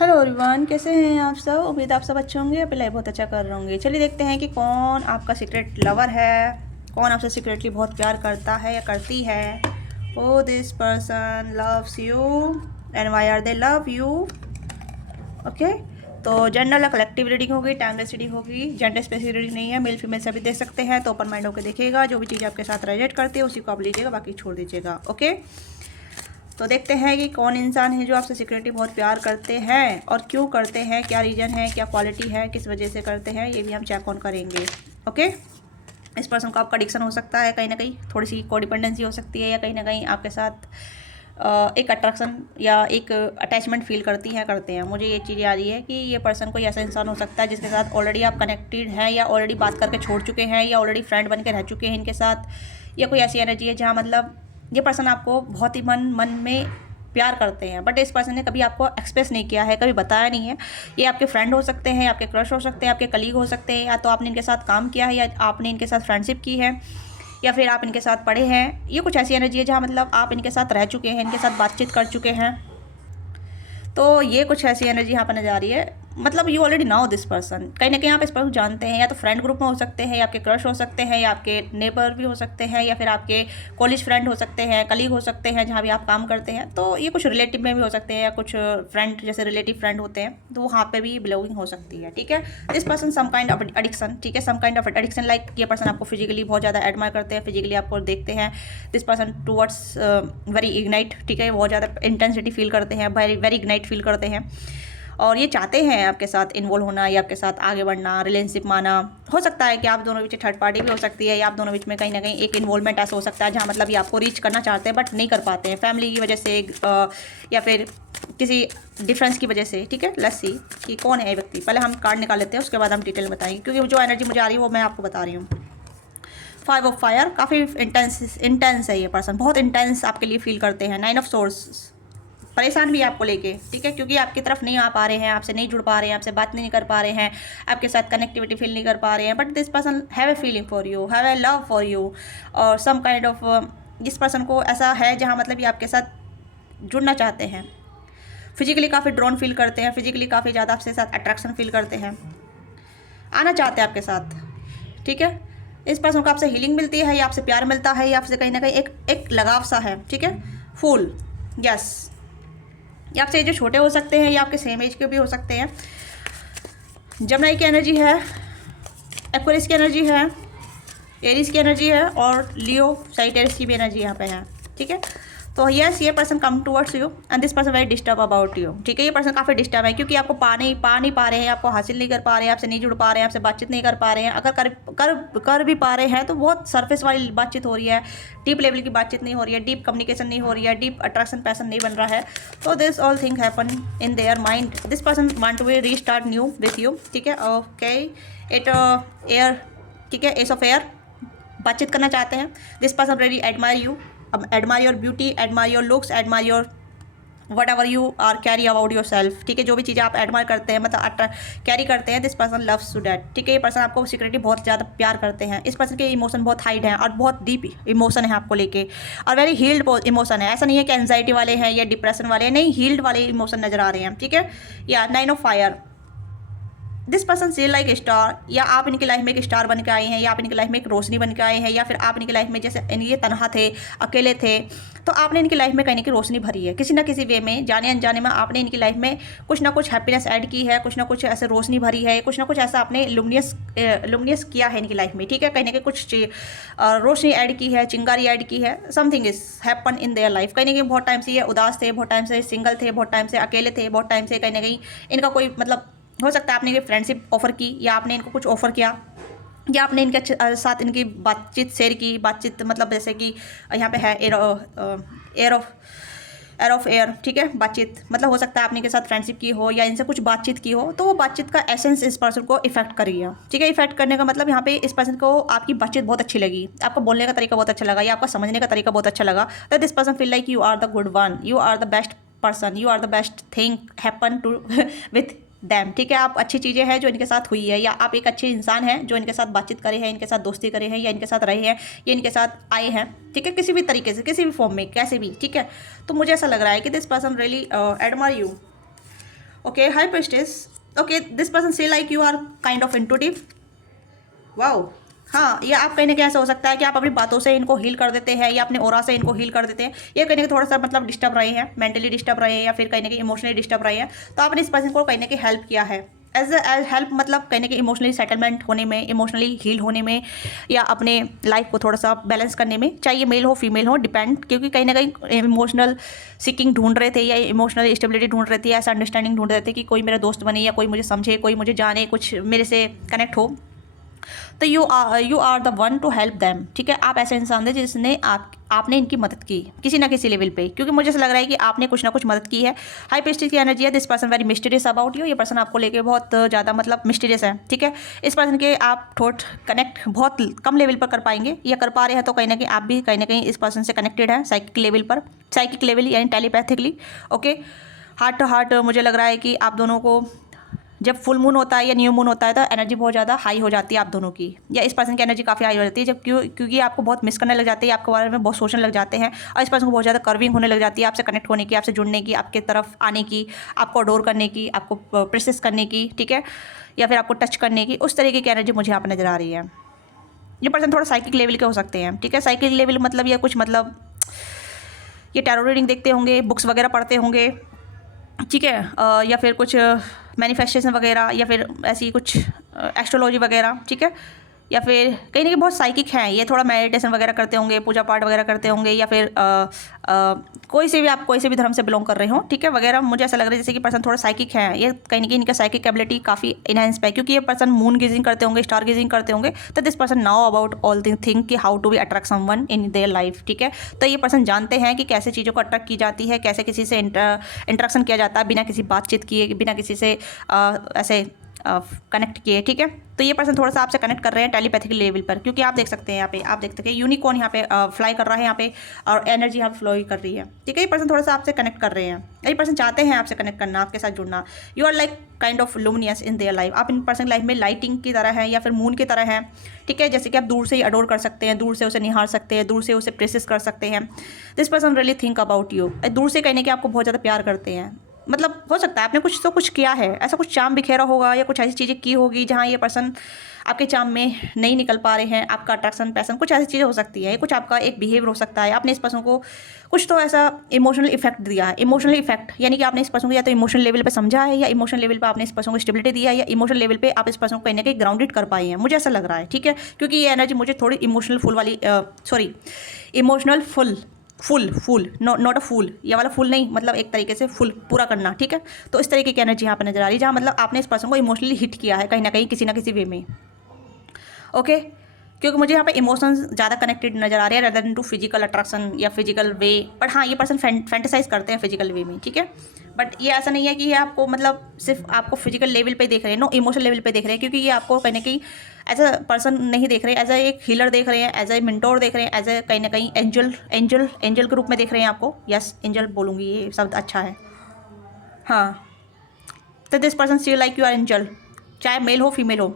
Hello everyone, कैसे हैं आप सब। उम्मीद आप सब अच्छे होंगे, अपनी लाइफ बहुत अच्छा कर रहे होंगे। चलिए देखते हैं कि कौन आपका सीक्रेट लवर है, कौन आपसे सीक्रेटली बहुत प्यार करता है या करती है। Oh this person loves you and why are they love you. Okay, तो जनरल कलेक्टिव रीडिंग होगी, टाइमलेस रीडिंग होगी, जेंडर स्पेसिफिक रीडिंग नहीं है, मेल फीमेल सभी देख सकते हैं। तो ओपन माइंड होकर देखिएगा, जो भी चीज़ आपके साथ रिलेट करती है उसी को आप लीजिएगा, बाकी छोड़ दीजिएगा। ओके, तो देखते हैं कि कौन इंसान है जो आपसे सिक्योरिटी बहुत प्यार करते हैं और क्यों करते हैं, क्या रीज़न है, क्या क्वालिटी है, किस वजह से करते हैं, ये भी हम चेक ऑन करेंगे। ओके, इस पर्सन का आपका एडिक्शन हो सकता है, कहीं ना कहीं थोड़ी सी कोडिपेंडेंसी हो सकती है, या कहीं ना कहीं आपके साथ एक अट्रैक्शन या एक अटैचमेंट फील करते हैं। मुझे ये चीज़ याद रही है कि ये पर्सन कोई ऐसा इंसान हो सकता है जिसके साथ ऑलरेडी आप कनेक्टेड हैं, या ऑलरेडी बात करके छोड़ चुके हैं, या ऑलरेडी फ्रेंड बन के रह चुके हैं इनके साथ, या कोई ऐसी एनर्जी है जहाँ मतलब ये पर्सन आपको बहुत ही मन मन में प्यार करते हैं, बट इस पर्सन ने कभी आपको एक्सप्रेस नहीं किया है, कभी बताया नहीं है। ये आपके फ्रेंड हो सकते हैं, आपके क्रश हो सकते हैं, आपके कलीग हो सकते हैं, या तो आपने इनके साथ काम किया है, या आपने इनके साथ फ्रेंडशिप की है, या फिर आप इनके साथ पढ़े हैं। ये कुछ ऐसी एनर्जी है जहाँ मतलब आप इनके साथ रह चुके हैं, इनके साथ बातचीत कर चुके हैं। तो ये कुछ ऐसी एनर्जी यहाँ पर नजर आ रही है, मतलब you already now this person, कहीं ना कहीं आप इस पर्सन जानते हैं, या तो फ्रेंड ग्रुप में हो सकते हैं, या आपके क्रश हो सकते हैं, या आपके नेबर भी हो सकते हैं, या फिर आपके कॉलेज फ्रेंड हो सकते हैं, कलीग हो सकते हैं जहाँ भी आप काम करते हैं। तो ये कुछ रिलेटिव में भी हो सकते हैं, या कुछ फ्रेंड जैसे रिलेटिव फ्रेंड होते हैं, तो वहाँ पे भी बिलोंगिंग हो सकती है। ठीक है, this person some kind of addiction, ठीक है, some kind of addiction, like ये पर्सन आपको फिजिकली बहुत ज़्यादा एडमायर करते हैं, फिजिकली आपको देखते हैं, this person towards very ignite, ठीक है, बहुत ज़्यादा इंटेंसिटी फील करते हैं, वेरी वेरी इग्नाइट फील करते हैं, और ये चाहते हैं आपके साथ इन्वॉल्व होना, या आपके साथ आगे बढ़ना, रिलेशनशिप माना। हो सकता है कि आप दोनों बीच थर्ड पार्टी भी हो सकती है, या आप दोनों बीच में कहीं ना कहीं एक इन्वॉल्वमेंट ऐसा हो सकता है जहाँ मतलब ये आपको रीच करना चाहते हैं बट नहीं कर पाते हैं, फैमिली की वजह से, या फिर किसी डिफरेंस की वजह से। ठीक है, लेट्स सी कि कौन है ये व्यक्ति। पहले हम कार्ड निकाल लेते हैं, उसके बाद हम डिटेल बताएंगे, क्योंकि जो एनर्जी मुझे आ रही है वो मैं आपको बता रही हूँ। 5 ऑफ फायर, काफ़ी इंटेंस है ये पर्सन, बहुत इंटेंस आपके लिए फील करते हैं। 9 ऑफ सोर्स, परेशान भी है आपको लेके, ठीक है, क्योंकि आपकी तरफ नहीं आ पा रहे हैं, आपसे नहीं जुड़ पा रहे हैं, आपसे बात नहीं कर पा रहे हैं, आपके साथ कनेक्टिविटी फील नहीं कर पा रहे हैं, but this person have a feeling for you, have a love for you, और सम काइंड ऑफ जिस पर्सन को ऐसा है जहाँ मतलब ये आपके साथ जुड़ना चाहते हैं, फिजिकली काफ़ी ड्रॉन फील करते हैं, फिजिकली काफ़ी ज़्यादा आपके साथ अट्रैक्शन फील करते हैं, आना चाहते हैं आपके साथ। ठीक है, इस पर्सन को आपसे हीलिंग मिलती है, या आपसे प्यार मिलता है, या आपसे कहीं ना कहीं एक लगाव सा है। ठीक है, फूल, यस, या आपसे जो छोटे हो सकते हैं, या आपके सेम एज के भी हो सकते हैं। जमनाई की एनर्जी है, एक्वेरियस की एनर्जी है, एरीज की एनर्जी है, और लियो साइटेरिस की भी एनर्जी यहाँ पे है। ठीक है, तो यस, ये person come towards you and this person very disturb about you. ठीक है, ये पर्सन काफ़ी डिस्टर्ब है, क्योंकि आपको पा नहीं पा रहे हैं, आपको हासिल नहीं कर पा रहे हैं, आपसे नहीं जुड़ पा रहे हैं, आपसे बातचीत नहीं कर पा रहे हैं। अगर कर भी पा रहे हैं तो बहुत सरफेस वाली बातचीत हो रही है, डीप लेवल की बातचीत नहीं हो रही है, डीप कम्युनिकेशन नहीं हो रही है, डीप अट्रैक्शन पैसन नहीं बन रहा है। तो this all thing happen in their mind. This person want to be restart new with you. ठीक है, ओके, इट एयर, ठीक है, एस ऑफ एयर, बातचीत करना चाहते हैं। This person really admire you, admire your beauty, admire your looks, admire your whatever you are carry about yourself. ठीक है, जो भी चीज़ें आप एडमायर करते हैं, मतलब कैरी करते हैं, this person loves to date. ठीक है, ये पर्सन आपको सिक्योरिटी बहुत ज़्यादा प्यार करते हैं। इस पर्सन के इमोशन बहुत हाइड हैं, और बहुत डीप इमोशन है आपको लेके, और वेरी हील्ड इमोशन है। ऐसा नहीं है कि एंजाइटी वाले हैं या डिप्रेशन वाले हैं, नहीं, हील्ड वाले इमोशन नजर आ रहे हैं। ठीक है, या 9 of fire, this person see like star, या आप इनकी लाइफ में एक स्टार बन के आए हैं, या आप इनकी लाइफ में एक रोशनी बन के आए हैं, या फिर आप इनकी लाइफ में जैसे ये तनहा थे, अकेले थे, तो आपने इनकी लाइफ में कहीं ना कहीं रोशनी भरी है, किसी ना किसी वे में, जाने अनजाने में आपने इनकी लाइफ में कुछ ना कुछ हैप्पीनेस ऐड की है, कुछ ना कुछ ऐसे रोशनी भरी है, कुछ ना कुछ ऐसा आपने लुमिनियस किया है इनकी लाइफ में। ठीक है, कहीं ना कहीं कुछ रोशनी ऐड की है, चिंगारी ऐड की है, something is happen in their life. कहीं ना कहीं बहुत टाइम से ये उदास थे, बहुत टाइम से सिंगल थे, बहुत टाइम से अकेले थे, बहुत टाइम से कहीं ना कहीं इनका कोई मतलब, हो सकता है आपने ये फ्रेंडशिप ऑफर की, या आपने इनको कुछ ऑफर किया, या आपने इनके साथ इनकी बातचीत शेयर की, बातचीत मतलब जैसे कि यहाँ पे है एयर ऑफ एयर। ठीक है, बातचीत मतलब हो सकता है आपने इनके साथ फ्रेंडशिप की हो, या इनसे कुछ बातचीत की हो, तो वो बातचीत का एसेंस इस पर्सन को इफेक्ट कर रही है। ठीक है, इफेक्ट करने का मतलब यहाँ पे इस पर्सन को आपकी बातचीप बहुत अच्छी लगी, आपको बोलने का तरीका बहुत अच्छा लगा, या आपका समझने का तरीका बहुत अच्छा लगा। तो this person feel like you are the good one, you are the best person, you are the best thing happen to with them. ठीक है, आप अच्छी चीज़ें हैं जो इनके साथ हुई है, या आप एक अच्छे इंसान हैं जो इनके साथ बातचीत करे हैं, इनके साथ दोस्ती करे हैं, या इनके साथ रहे हैं, या इनके साथ आए हैं। ठीक है, किसी भी तरीके से, किसी भी फॉर्म में, कैसे भी। ठीक है, तो मुझे ऐसा लग रहा है कि this person really admire you, okay, high priestess. Okay, this person से like you are kind of intuitive. Wow. हाँ, ये आप कहीं ना कहीं ऐसा हो सकता है कि आप अपनी बातों से इनको हील कर देते हैं या अपने ऑरा से इनको हील कर देते हैं। ये कहीं ना कहीं थोड़ा सा मतलब डिस्टर्ब रहे हैं, मेंटली डिस्टर्ब रहे हैं या फिर कहीं ना कहीं इमोशनली डिस्टर्ब रहे हैं, तो आपने इस पर्सन को कहीं ना कहीं हेल्प किया है। एज हेल्प मतलब कहीं ना कहीं इमोशनली सेटलमेंट होने में, इमोशनली हील होने में, या अपने लाइफ को थोड़ा सा बैलेंस करने में, चाहे ये मेल हो फीमेल हो, डिपेंड, क्योंकि कहीं ना कहीं इमोशनल सीकिंग ढूंढ रहे थे या इमोशनल स्टेबिलिटी ढूंढ रहे थे, ऐसा अंडरस्टैंडिंग ढूंढ रहे थे कि कोई मेरा दोस्त बने या कोई मुझे समझे, कोई मुझे जाने, कुछ मेरे से कनेक्ट हो। तो you are the one to help them. ठीक है, आप ऐसे इंसान थे जिसने आपने इनकी मदद की किसी ना किसी लेवल पे, क्योंकि मुझे ऐसा लग रहा है कि आपने कुछ ना कुछ मदद की है। हाई प्रीस्टेस की एनर्जी है। This person very mysterious about you. ये पर्सन आपको लेके बहुत ज़्यादा मतलब मिस्टीरियस है। ठीक है, इस पर्सन के आप थॉट कनेक्ट बहुत कम लेवल पर कर पाएंगे, या कर पा रहे हैं तो कहीं ना कहीं आप भी कहीं ना कहीं इस पर्सन से कनेक्टेड हैं साइकिक लेवल पर, साइकिक लेवल यानी telepathically. Okay, heart to heart मुझे लग रहा है कि आप दोनों को जब फुल मून होता है या न्यू मून होता है तो एनर्जी बहुत ज़्यादा हाई हो जाती है आप दोनों की, या इस पर्सन की एनर्जी काफ़ी हाई हो जाती है, जब क्योंकि आपको बहुत मिस करने लग जाते हैं, आपके बारे में बहुत सोचने लग जाते हैं, और इस पर्सन को बहुत ज़्यादा कर्विंग होने लग जाती है आपसे कनेक्ट होने की, आपसे जुड़ने की, आपके तरफ आने की, आपको अडोर करने की, आपको प्रोसेस करने की, ठीक है, या फिर आपको टच करने की, उस तरीके की एनर्जी मुझे यहाँ पर नजर आ रही है। ये पर्सन थोड़ा साइकिक लेवल के हो सकते हैं। ठीक है, साइकिक लेवल मतलब ये कुछ मतलब ये टैरो रीडिंग देखते होंगे, बुक्स वगैरह पढ़ते होंगे, ठीक है, या फिर कुछ मैनिफेस्टेशन वगैरह, या फिर ऐसी कुछ एस्ट्रोलॉजी वगैरह, ठीक है, या फिर कहीं ना कहीं बहुत साइकिक हैं ये, थोड़ा मेडिटेशन वगैरह करते होंगे, पूजा पाठ वगैरह करते होंगे, या फिर कोई से भी आप कोई से भी धर्म से बिलोंग कर रहे हो, ठीक है, वगैरह। मुझे ऐसा लग रहा है जैसे कि पर्सन थोड़ा साइकिक है, ये कहीं ना कहीं इनका साइकिक एबिलिटी काफ़ी इनहेंस है, क्योंकि ये पर्सन मून गेजिंग करते होंगे, स्टार गेजिंग करते होंगे, तो this person now about all thing कि how to be attract someone in their life. ठीक है, तो ये पर्सन जानते हैं कि कैसे चीज़ों को अट्रैक्ट की जाती है, कैसे किसी से इंटरेक्शन किया जाता है बिना किसी बातचीत किए, बिना किसी से ऐसे कनेक्ट किए। ठीक है, तो ये पर्सन थोड़ा सा आपसे कनेक्ट कर रहे हैं टेलीपैथिक लेवल पर, क्योंकि आप देख सकते हैं यहाँ पे, आप देख सकते हैं यूनिकॉर्न यहाँ पे फ्लाई कर रहा है यहाँ पे, और एनर्जी यहाँ फ्लो कर रही है। ठीक है, ये पर्सन थोड़ा सा आपसे कनेक्ट कर रहे हैं, ये पर्सन चाहते हैं आपसे कनेक्ट करना, आपके साथ जुड़ना। You are like kind of luminous in their life. आप इन पर्सन लाइफ में लाइटिंग की तरह है या फिर मून की तरह है। ठीक है, जैसे कि आप दूर से ही अडोर कर सकते हैं, दूर से उसे निहार सकते हैं, दूर से उसे प्रेसिस कर सकते हैं। This person really think about you. दूर से कहने के आपको बहुत ज़्यादा प्यार करते हैं, मतलब हो सकता है आपने कुछ तो कुछ किया है, ऐसा कुछ चाम बिखेरा होगा या कुछ ऐसी चीज़ें की होगी जहाँ ये पर्सन आपके चाम में नहीं निकल पा रहे हैं, आपका अट्रैक्शन पैसन कुछ ऐसी चीज़ें हो सकती है, कुछ आपका एक बिहेवियर हो सकता है, आपने इस पर्सन को कुछ तो ऐसा इमोशनल इफेक्ट दिया है। इमोशनल इफेक्ट यानी कि आपने इस पर्सन को या तो इमोशनल लेवल पे समझा है, या इमोशनल लेवल पे आपने इस पर्सन को स्टेबिलिटी दिया है, या इमोशनल लेवल पे आप इस पर्सन को कहीं ना कहीं ग्राउंडेड कर पाए हैं, मुझे ऐसा लग रहा है। ठीक है, क्योंकि ये एनर्जी मुझे थोड़ी इमोशनल फुल वाली emotional full not a full, ये वाला फुल नहीं, मतलब एक तरीके से फुल पूरा करना। ठीक है, तो इस तरीके की एनर्जी यहाँ पर नजर आ रही है, जहाँ मतलब आपने इस पर्सन को इमोशनली हिट किया है कहीं ना किसी वे में। ओके, क्योंकि मुझे यहाँ पे इमोशंस ज़्यादा कनेक्टेड नजर आ रहे हैं rather than to physical attraction या फिजिकल वे। बट हाँ, ये पर्सन फैंटेसाइज करते हैं फिजिकल वे में। ठीक है, बट ये ऐसा नहीं है कि ये आपको मतलब सिर्फ आपको फिजिकल लेवल पे देख रहे हैं, नो, इमोशनल लेवल पे देख रहे हैं, क्योंकि ये आपको कहीं ना कहीं एज अ पर्सन नहीं देख रहे हैं, एज अ एक हीलर देख रहे हैं, एज अ मेंटोर देख रहे हैं, एज अ कहीं ना कहीं एंजल के रूप में देख रहे हैं आपको। यस, एंजल बोलूँगी, ये शब्द अच्छा है। हाँ, तो this person see like you are angel, चाहे मेल हो फीमेल हो,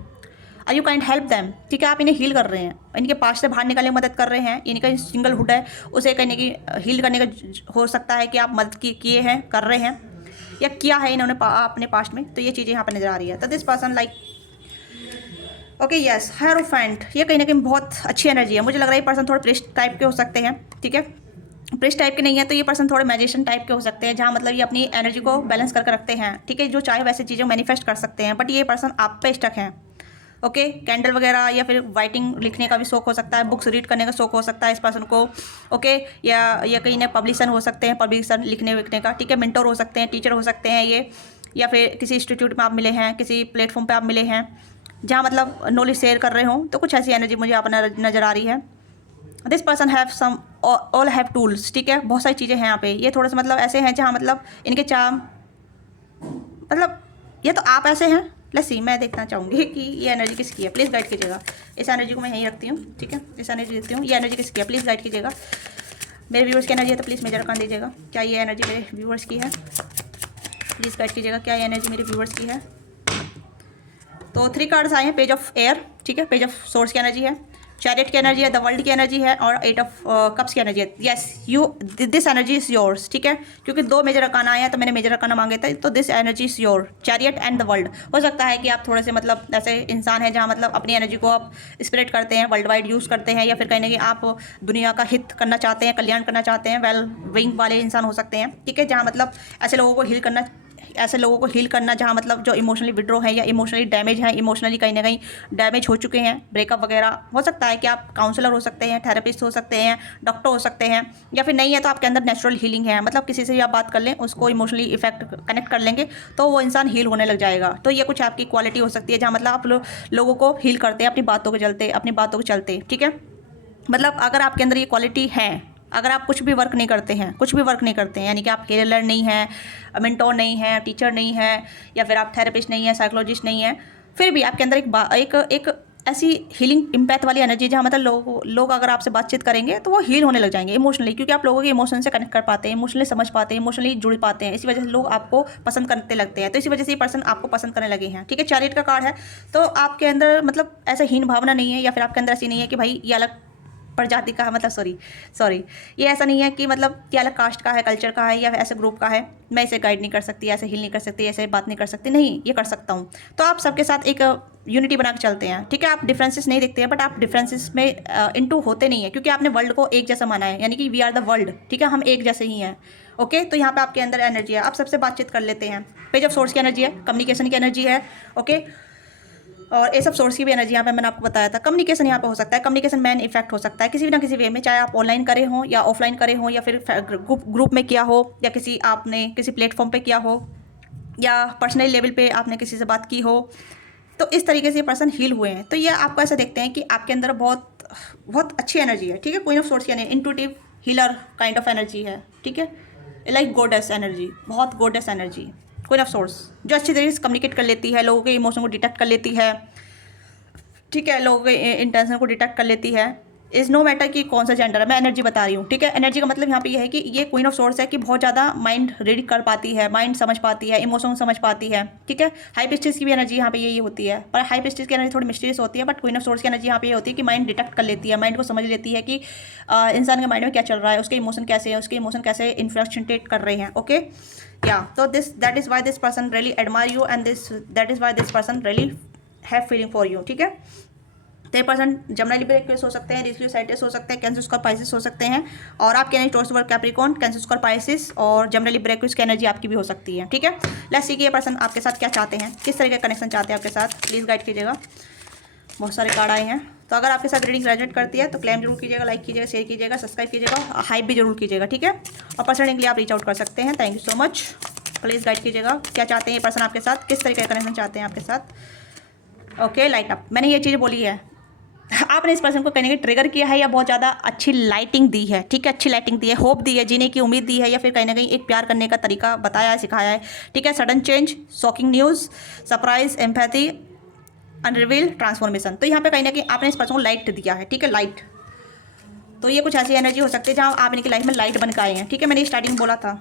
are you kind help them. ठीक है, आप इन्हें हील कर रहे हैं, इनके पास से बाहर निकालने में मदद कर रहे हैं। इनका सिंगल हुड है, उसे कहीं ना कहीं हील करने का हो सकता है कि आप मदद किए हैं, कर रहे हैं, या किया है इन्होंने अपने पास्ट में, तो ये चीज़ें यहाँ पर नजर आ रही है। तो this person like okay yes hierophant, ये कहीं ना कहीं बहुत अच्छी एनर्जी है। मुझे लग रहा है ये पर्सन थोड़े प्रिस्ट टाइप के हो सकते हैं। ठीक है, प्रिस्ट टाइप के नहीं है तो ये पर्सन थोड़े मैजिशियन टाइप के हो सकते हैं, जहाँ मतलब ये अपनी एनर्जी को बैलेंस करके रखते हैं। ठीक है, जो चाहे वैसे चीज़ें मैनिफेस्ट कर सकते हैं, बट ये पर्सन आप पे स्टक है। ओके, कैंडल वगैरह या फिर राइटिंग लिखने का भी शौक हो सकता है, बुक्स रीड करने का शौक हो सकता है इस पर्सन को। ओके, या कहीं ना पब्लिशन हो सकते हैं, पब्लिशन लिखने विखने का। ठीक है, मेंटोर हो सकते हैं, टीचर हो सकते हैं ये, या फिर किसी इंस्टीट्यूट में आप मिले हैं, किसी प्लेटफॉर्म पे आप मिले हैं जहाँ मतलब नॉलेज शेयर कर रहे हों, तो कुछ ऐसी एनर्जी मुझे आप नज़र आ रही है। This person have some all have tools. ठीक है, बहुत सारी चीज़ें हैं यहाँ पे, ये थोड़े से मतलब ऐसे हैं जहाँ मतलब इनके चाम मतलब ये तो आप ऐसे हैं। लेट्स सी, मैं देखना चाहूँगी कि ये एनर्जी किसकी है, प्लीज़ गाइड कीजिएगा। इस एनर्जी को मैं यहीं रखती हूँ। ठीक है, इस एनर्जी देती हूँ, ये एनर्जी किसकी है, प्लीज़ गाइड कीजिएगा। मेरे व्यूअर्स की एनर्जी है तो प्लीज़ मेजर कर दीजिएगा, क्या ये एनर्जी मेरे व्यूअर्स की है, प्लीज़ गाइड कीजिएगा, क्या ये एनर्जी मेरे व्यूअर्स की है। तो 3 कार्ड्स आए हैं, पेज ऑफ एयर, ठीक है, पेज ऑफ सोर्स की एनर्जी है, चैरियट की एनर्जी है, द वर्ल्ड की एनर्जी है, और एट ऑफ कप्स की एनर्जी है। Yes, you this energy is yours, ठीक है, क्योंकि 2 मेजर अरकाना आया तो मैंने मेजर अरकाना मांगे थे, तो this energy is your chariot and the world. हो सकता है कि आप थोड़े से मतलब ऐसे इंसान हैं जहाँ मतलब अपनी एनर्जी को आप स्प्रेड करते हैं, वर्ल्ड वाइड यूज़ करते हैं, या फिर कहीं ना कहीं आप दुनिया का हित करना चाहते हैं, कल्याण करना चाहते हैं, वेल विंग वाले इंसान हो सकते हैं, ठीक है, जहाँ मतलब ऐसे लोगों को हील करना जहाँ मतलब जो इमोशनली विड्रॉ है या इमोशनली डैमेज है, इमोशनली कहीं ना कहीं डैमेज हो चुके हैं, ब्रेकअप वगैरह। हो सकता है कि आप काउंसलर हो सकते हैं, थेरेपिस्ट हो सकते हैं, डॉक्टर हो सकते हैं, या फिर नहीं है तो आपके अंदर नेचुरल हीलिंग है, मतलब किसी से भी आप बात कर लें, उसको इमोशनली इफेक्ट कनेक्ट कर लेंगे तो वो इंसान हील होने लग जाएगा। तो ये कुछ आपकी क्वालिटी हो सकती है जहाँ मतलब आप लोगों को हील करते हैं अपनी बातों के चलते, ठीक है। मतलब अगर आपके अंदर ये क्वालिटी है, अगर आप कुछ भी वर्क नहीं करते हैं, यानी कि आप हीलर नहीं हैं, मेंटोर नहीं है, टीचर नहीं है, या फिर आप थेरेपिस्ट नहीं है, साइकोलॉजिस्ट नहीं है, फिर भी आपके अंदर एक ऐसी हीलिंग इम्पैक्ट वाली एनर्जी जहाँ मतलब लोग अगर आपसे बातचीत करेंगे तो वो हील होने लग जाएंगे इमोशनली, क्योंकि आप लोगों के इमोशन से कनेक्ट कर पाते हैं, इमोशनली समझ पाते हैं, इमोशनली जुड़ पाते हैं। इसी वजह से लोग आपको पसंद करने लगते हैं, तो इसी वजह से ये पर्सन आपको पसंद करने लगे हैं, ठीक है। चैरियट का कार्ड है, तो आपके अंदर मतलब ऐसा हीन भावना नहीं है, या फिर आपके अंदर ऐसी नहीं है कि भाई ये अलग प्रजाति का है, मतलब सॉरी ये ऐसा नहीं है कि मतलब कि अलग कास्ट का है, कल्चर का है, या ऐसे ग्रुप का है, मैं इसे गाइड नहीं कर सकती, ऐसे हील नहीं कर सकती, ऐसे बात नहीं कर सकती, नहीं, ये कर सकता हूँ। तो आप सबके साथ एक यूनिटी बना के चलते हैं, ठीक है। आप डिफरेंसेस नहीं देखते हैं, बट आप डिफरेंसेस में इनटू होते नहीं है, क्योंकि आपने वर्ल्ड को एक जैसा माना है, यानी कि वी आर द वर्ल्ड, ठीक है, हम एक जैसे ही हैं, ओके। तो यहाँ पे आपके अंदर एनर्जी है, आप सबसे बातचीत कर लेते हैं। पेज ऑफ सोर्स की एनर्जी है, कम्युनिकेशन की एनर्जी है, ओके। और एस ऑफ सोर्स की भी एनर्जी यहाँ पे मैंने आपको बताया था। कम्युनिकेशन यहाँ पे हो सकता है, कम्युनिकेशन मैन इफेक्ट हो सकता है किसी भी ना किसी वे में, चाहे आप ऑनलाइन करे हों या ऑफलाइन करे हों, या फिर ग्रुप में किया हो, या आपने किसी प्लेटफॉर्म पे किया हो, या पर्सनल लेवल पे आपने किसी से बात की हो, तो इस तरीके से ये पर्सन हील हुए हैं। तो ये आपको ऐसा देखते हैं कि आपके अंदर बहुत बहुत अच्छी एनर्जी है, ठीक है। क्वीन ऑफ सोर्स यानी intuitive healer kind of energy है, ठीक है, लाइक गॉडेस एनर्जी, बहुत goddess energy. Queen of source जो अच्छी तरीके से कम्युनिकेट कर लेती है, लोगों के इमोशन को डिटेक्ट कर लेती है, ठीक है, लोगों के इंटेंशन को डिटेक्ट कर लेती है। इज़ नो मैटर कि कौन सा जेंडर है, मैं एनर्जी बता रही हूँ, ठीक है। एनर्जी का मतलब यहाँ पे ये है कि ये क्वीन ऑफ सोर्स है कि बहुत ज़्यादा माइंड रीड कर पाती है, माइंड समझ पाती है, इमोशन समझ पाती है, ठीक है। हाई पिस्टिस की भी एनर्जी यहाँ पे यही होती है, पर हाई पिस्टिस की एनर्जी थोड़ी मिस्टीरियस होती है, बट क्वीन ऑफ सोर्स की एनर्जी यहाँ पे ये होती है कि माइंड डिटेक्ट कर लेती है, माइंड को समझ लेती है कि इंसान के माइंड में क्या चल रहा है, उसके इमोशन कैसे है, उसके इमोशन कैसे इन्फ्लुएंट कर रहे हैं, ओके या। तो that is why this person really admire you, and that is why this person really have feeling for you, ठीक है। 3% जमना लिब्रा एक्वेरियस हो सकते हैं, रिस्क्यू साइटस हो सकते हैं, कैंसर स्क्वायर पाइसिस हो सकते हैं, और आपके energy taurus work Capricorn, cancer square Pisces और जमना लिब्रा एक्वेरियस की एनर्जी आपकी भी हो सकती है, ठीक है। लेट्स सी कि ये पर्सन आपके साथ क्या चाहते हैं, किस तरह का कनेक्शन चाहते हैं आपके साथ, प्लीज़ गाइड कीजिएगा। बहुत सारे कार्ड आए हैं, तो अगर आपके साथ रीडिंग रेजोनेट करती है तो क्लेम जरूर कीजिएगा, लाइक कीजिएगा, शेयर कीजिएगा, सब्सक्राइब कीजिएगा, हाइप भी जरूर कीजिएगा, ठीक है। और पर्सन के लिए आप रीच आउट कर सकते हैं। Thank you so much. Please guide कीजिएगा क्या चाहते हैं ये पर्सन आपके साथ, किस तरीके का कनेक्शन चाहते हैं आपके साथ। ओके, लाइट अप, मैंने ये चीज़ बोली है, आपने इस पर्सन को कहने के ट्रिगर किया है या बहुत ज़्यादा अच्छी लाइटिंग दी है, ठीक है, अच्छी लाइटिंग दी है, होप दी है, जीने की उम्मीद दी है, या फिर कहीं ना कहीं एक प्यार करने का तरीका बताया है, सिखाया है, ठीक है। Sudden change, shocking news, surprise, empathy, अनरिवील, transformation. तो यहाँ पे कहीं ना कहीं आपने इस पर्सन को लाइट दिया है, ठीक है, लाइट। तो ये कुछ ऐसी एनर्जी हो सकती है जहाँ आप इनकी लाइफ में लाइट बन के आए हैं, ठीक है, मैंने स्टार्टिंग बोला था।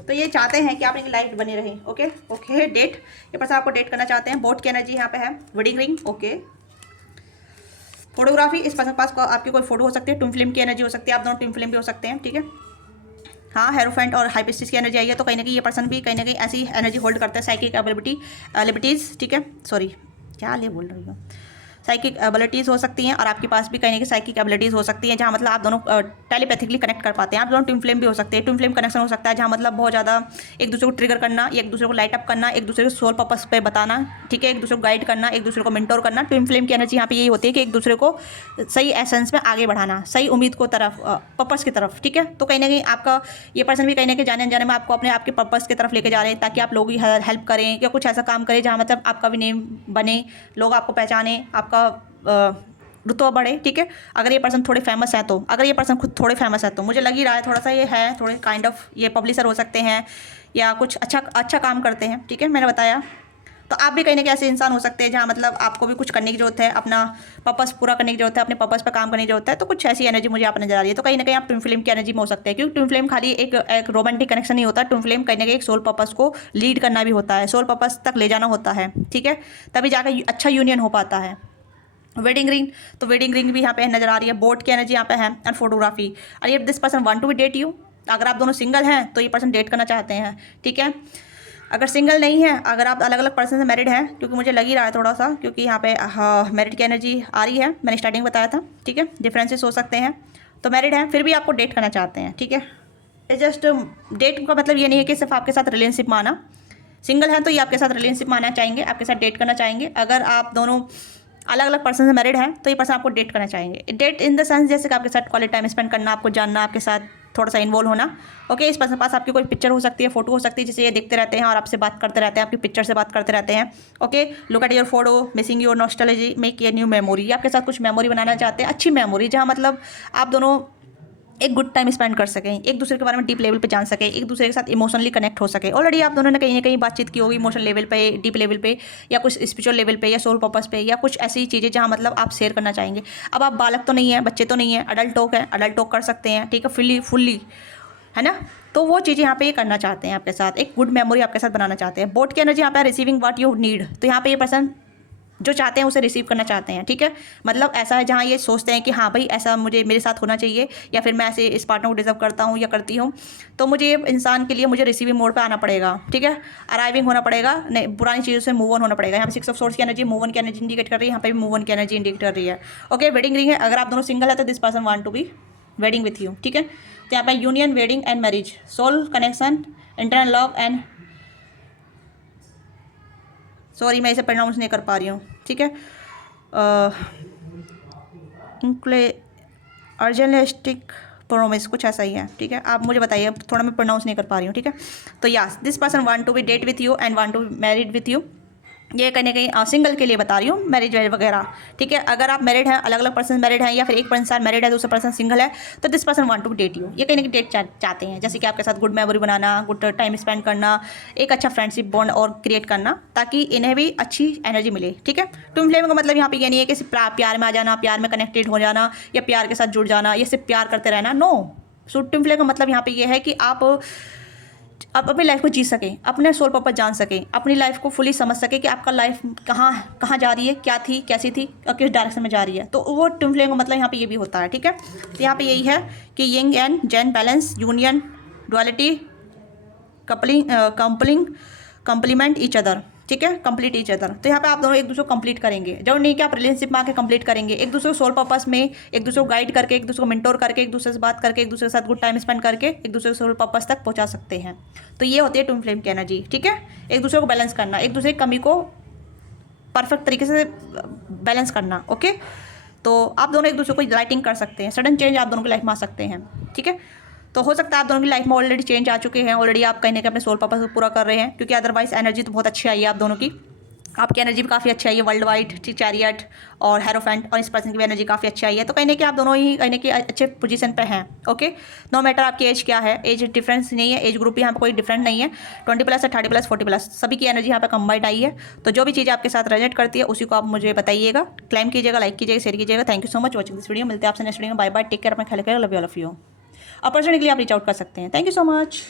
तो ये चाहते हैं कि आप इनकी लाइफ बनी रहे, ओके। डेट, ये पर्सन आपको डेट करना चाहते हैं। बोट की एनर्जी यहाँ पे है, वेडिंग रिंग, ओके। फोटोग्राफी, इस पर्सन के पास आपकी कोई फोटो हो सकती है, ट्विन फ्लेम की एनर्जी हो सकती है, आप दोनों ट्विन फ्लेम भी हो सकते हैं, ठीक है। हाँ, हेरोफेंट और हाइपिस्टिस की एनर्जी आई है, तो कहीं ना कहीं ये पर्सन भी कहीं ना कहीं ऐसी एनर्जी होल्ड करता है, साइकिक एबिलिटीज़, ठीक है, सॉरी क्या ले बोल रही हूँ, साइकिक एबिलिटीज़ हो सकती हैं, और आपके पास भी कहीं ना कहीं साइकिक एबिलिटीज़ हो सकती हैं जहाँ मतलब आप दोनों टेलीपैथिकली कनेक्ट कर पाते हैं। आप दोनों ट्विन फ्लेम भी हो सकते हैं, ट्विन फ्लेम कनेक्शन हो सकता है जहाँ मतलब बहुत ज़्यादा एक दूसरे को ट्रिगर करना, एक दूसरे को लाइट अप करना, एक दूसरे को सोल पर्पस पे बताना, ठीक है, एक दूसरे को गाइड करना, एक दूसरे को मेंटोर करना। ट्विन फ्लेम की एनर्जी यहाँ पे यही होती है कि एक दूसरे को सही एसेंस में आगे बढ़ाना, सही उम्मीद को तरफ, पर्पस की तरफ, ठीक है। तो कहीं ना कहीं आपका ये पर्सन भी कहीं ना कहीं जाने अनजाने में आपको अपने आपके पर्पस की तरफ लेके जा रहे हैं, ताकि आप लोगों की हेल्प करें या कुछ ऐसा काम करें जहाँ मतलब आपका भी नेम बने, लोग आपको पहचाने, आपका रुतबा बढ़े, ठीक है। अगर ये पर्सन थोड़े फेमस है, तो अगर ये पर्सन खुद थोड़े फेमस है, तो मुझे लग ही रहा है थोड़ा सा ये है, थोड़े काइंड ऑफ ये पब्लिशर हो सकते हैं या कुछ अच्छा काम करते हैं, ठीक है, मैंने बताया। तो आप भी कहीं ना कहीं ऐसे इंसान हो सकते हैं जहाँ मतलब आपको भी कुछ करने की जरूरत है, अपना पर्पस पूरा करने की जरूरत है, अपने पर्पस पर काम करने की जरूरत है, तो कुछ ऐसी एनर्जी मुझे आप नजर आ रही है। तो कहीं ना कहीं आप ट्विन फ्लेम की एनर्जी में हो सकते हैं, क्योंकि ट्विन फ्लेम खाली एक रोमांटिक कनेक्शन नहीं होता, ट्विन फ्लेम कहीं ना कहीं एक सोल पर्पस को लीड करना भी होता है, सोल पर्पस तक ले जाना होता है, ठीक है, तभी जाकर अच्छा यूनियन हो पाता है, वेडिंग रिंग, तो वेडिंग रिंग भी यहाँ पे नजर आ रही है, बोट की एनर्जी यहाँ पे है, एंड फोटोग्राफी। और ये this person want to be date you, अगर आप दोनों सिंगल हैं तो ये पर्सन डेट करना चाहते हैं, ठीक है। अगर सिंगल नहीं है, अगर आप अलग अलग पर्सन से मैरिड हैं, क्योंकि मुझे लग ही रहा है थोड़ा सा, क्योंकि यहाँ पे मैरिड की एनर्जी आ रही है, मैंने स्टार्टिंग बताया था, ठीक है। डिफरेंसेस हो सकते हैं, तो मैरिड हैं फिर भी आपको डेट करना चाहते हैं, ठीक है। जस्ट डेट का मतलब ये नहीं है कि सिर्फ आपके साथ रिलेशनशिप माना, सिंगल हैं तो ये आपके साथ रिलेशनशिप मानना चाहेंगे, आपके साथ डेट करना चाहेंगे। अगर आप दोनों अलग अलग पर्सन से मैरिड हैं तो ये पर्सन आपको डेट करना चाहेंगे। डेट इन द सेंस जैसे कि आपके साथ क्वालिटी टाइम स्पेंड करना, आपको जानना, आपके साथ थोड़ा सा इन्वॉल्व होना, ओके। इस पर्सन के पास आपकी कोई पिक्चर हो सकती है, फोटो हो सकती है, जिसे ये देखते रहते हैं और आपसे बात करते रहते हैं, आपकी पिक्चर से बात करते रहते हैं, okay. Look at your photo, missing your nostalgia, make a new memory, ये आपके साथ कुछ मेमोरी बनाना चाहते हैं, अच्छी मेमोरी, जहाँ मतलब आप दोनों एक गुड टाइम स्पेंड कर सकें, एक दूसरे के बारे में डीप लेवल पे जान सकें, एक दूसरे के साथ इमोशनली कनेक्ट हो सके। ऑलरेडी आप दोनों ने कहीं ना कहीं बातचीत की होगी इमोशनल लेवल पे, डीप लेवल पे, या कुछ स्पिरिचुअल लेवल पे, या सोल पर्पस पे, या कुछ ऐसी चीज़ें जहाँ मतलब आप शेयर करना चाहेंगे। अब आप बालक तो नहीं है, बच्चे तो नहीं है, अडल्ट टॉक है, अडल्ट टॉक कर सकते हैं, ठीक है, फुल्ली, है ना। तो वो चीज़ें यहाँ पे ये करना चाहते हैं आपके साथ, एक गुड मेमोरी आपके साथ बनाना चाहते हैं। बोट की एनर्जी यहाँ पे रिसीविंग व्हाट यू नीड, तो यहाँ पे ये पर्सन जो चाहते हैं उसे रिसीव करना चाहते हैं, ठीक है। मतलब ऐसा है जहाँ ये सोचते हैं कि हाँ भाई ऐसा मुझे मेरे साथ होना चाहिए, या फिर मैं ऐसे इस पार्टनर को डिजर्व करता हूँ या करती हूँ, तो मुझे इंसान के लिए मुझे रिसीविंग मोड पे आना पड़ेगा, ठीक है, अराइविंग होना पड़ेगा, नहीं पुरानी चीज़ों से मूव ऑन होना पड़ेगा। यहाँ पे 6 ऑफ सोर्स की एनर्जी मूव ऑन की एनर्जी इंडिकेट कर रही है, यहाँ पे भी मूव ऑन की एनर्जी इंडिकेट कर रही है, ओके। वेडिंग रिंग है, अगर आप दोनों सिंगल है तो this person want to be wedding with you, ठीक है। तो यहाँ पे union, wedding and marriage, soul connection, internal love and, sorry मैं इसे प्रोनाउंस नहीं कर पा रही हूँ, ठीक है, अर्जनलिस्टिक प्रोमिस, कुछ ऐसा ही है, ठीक है। आप मुझे बताइए, थोड़ा मैं प्रोनाउंस नहीं कर पा रही हूँ, ठीक है। तो yes, this person want to be date with you and want to be married with you, ये कहीं ना कहीं सिंगल के लिए बता रही हूँ, मैरिज वगैरह, ठीक है। अगर आप मैरिड हैं, अलग अलग पर्सन मैरिड हैं, या फिर एक पर्सन मैरिड है, दूसरा पर्सन सिंगल है, तो this person want to date you, ये कहीं ना कहीं डेट चाहते हैं, जैसे कि आपके साथ गुड मेमोरी बनाना, गुड टाइम स्पेंड करना, एक अच्छा फ्रेंडशिप बॉन्ड और क्रिएट करना, ताकि इन्हें भी अच्छी एनर्जी मिले, ठीक है। ट्विन फ्लेम का मतलब यहाँ पे ये नहीं है कि सिर्फ प्यार में आ जाना, प्यार में कनेक्टेड हो जाना, या प्यार के साथ जुड़ जाना, या सिर्फ प्यार करते रहना, नो। सो ट्विन फ्लेम का मतलब यहाँ पे ये है कि आप अपनी लाइफ को जी सकें, अपने सोल पर्पस जान सकें, अपनी लाइफ को फुली समझ सकें कि आपका लाइफ कहाँ जा रही है, क्या थी, कैसी थी और किस डायरेक्शन में जा रही है। तो वो ट्विन फ्लेम का मतलब यहाँ पे ये भी होता है, ठीक है। तो यहाँ पे यही है कि yin and Jain balance, union, duality, complement each other, ठीक है, कंप्लीट ईच अदर। तो यहाँ पे आप दोनों एक दूसरे को कंप्लीट करेंगे, जो नहीं कि आप रिलेशनशिप में आके कंप्लीट करेंगे, एक दूसरे को सोल पर्पस में, एक दूसरे को गाइड करके, एक दूसरे को मेंटोर करके, एक दूसरे से बात करके, एक दूसरे के साथ गुड टाइम स्पेंड करके, एक दूसरे को सोल पर्पस तक पहुँचा सकते हैं। तो ये होती है ट्विन फ्लेम की एनर्जी, ठीक है। एक दूसरे को बैलेंस करना, एक दूसरे की कमी को परफेक्ट तरीके से बैलेंस करना, ओके। तो आप दोनों एक दूसरे को लाइटिंग कर सकते हैं, सडन चेंज आप दोनों की लाइफ में आ सकते हैं, ठीक है। तो हो सकता है आप दोनों की लाइफ में ऑलरेडी चेंज आ चुके हैं, ऑलरेडी आप कहीं ना कहीं अपने सोल पर्पस को पूरा कर रहे हैं, क्योंकि अदरवाइज एनर्जी तो बहुत अच्छी आई है आप दोनों की, आपकी एनर्जी भी काफ़ी अच्छी आई है, वर्ल्ड वाइड, चैरियट और हेरोफेंट, और इस पर्सन की भी एनर्जी काफ़ी अच्छी आई है। तो कहीं ना कहीं आप दोनों ही कहीं ना कहीं अच्छे पोजीशन पे हैं, ओके। नो मैटर आपकी एज क्या है, एज डिफरेंस नहीं है, एज ग्रुप भी यहाँ पे कोई डिफरेंट नहीं है, 20+ है, 30+, 40+, सभी की एनर्जी यहाँ पे कंबाइंड आई है। तो जो भी चीज़ आपके साथ रेजोनेट करती है उसी को आप मुझे बताइएगा, क्लाइम कीजिएगा, लाइक कीजिएगा, शेयर कीजिएगा। Thank you so much watching this video, मिलते हैं आपसे नेक्स्ट वीडियो में, बाय बाय, टेक केयर, अपना ख्याल रखिएगा, love you all of you. Opportunity के लिए आप रीच आउट कर सकते हैं। Thank you so much.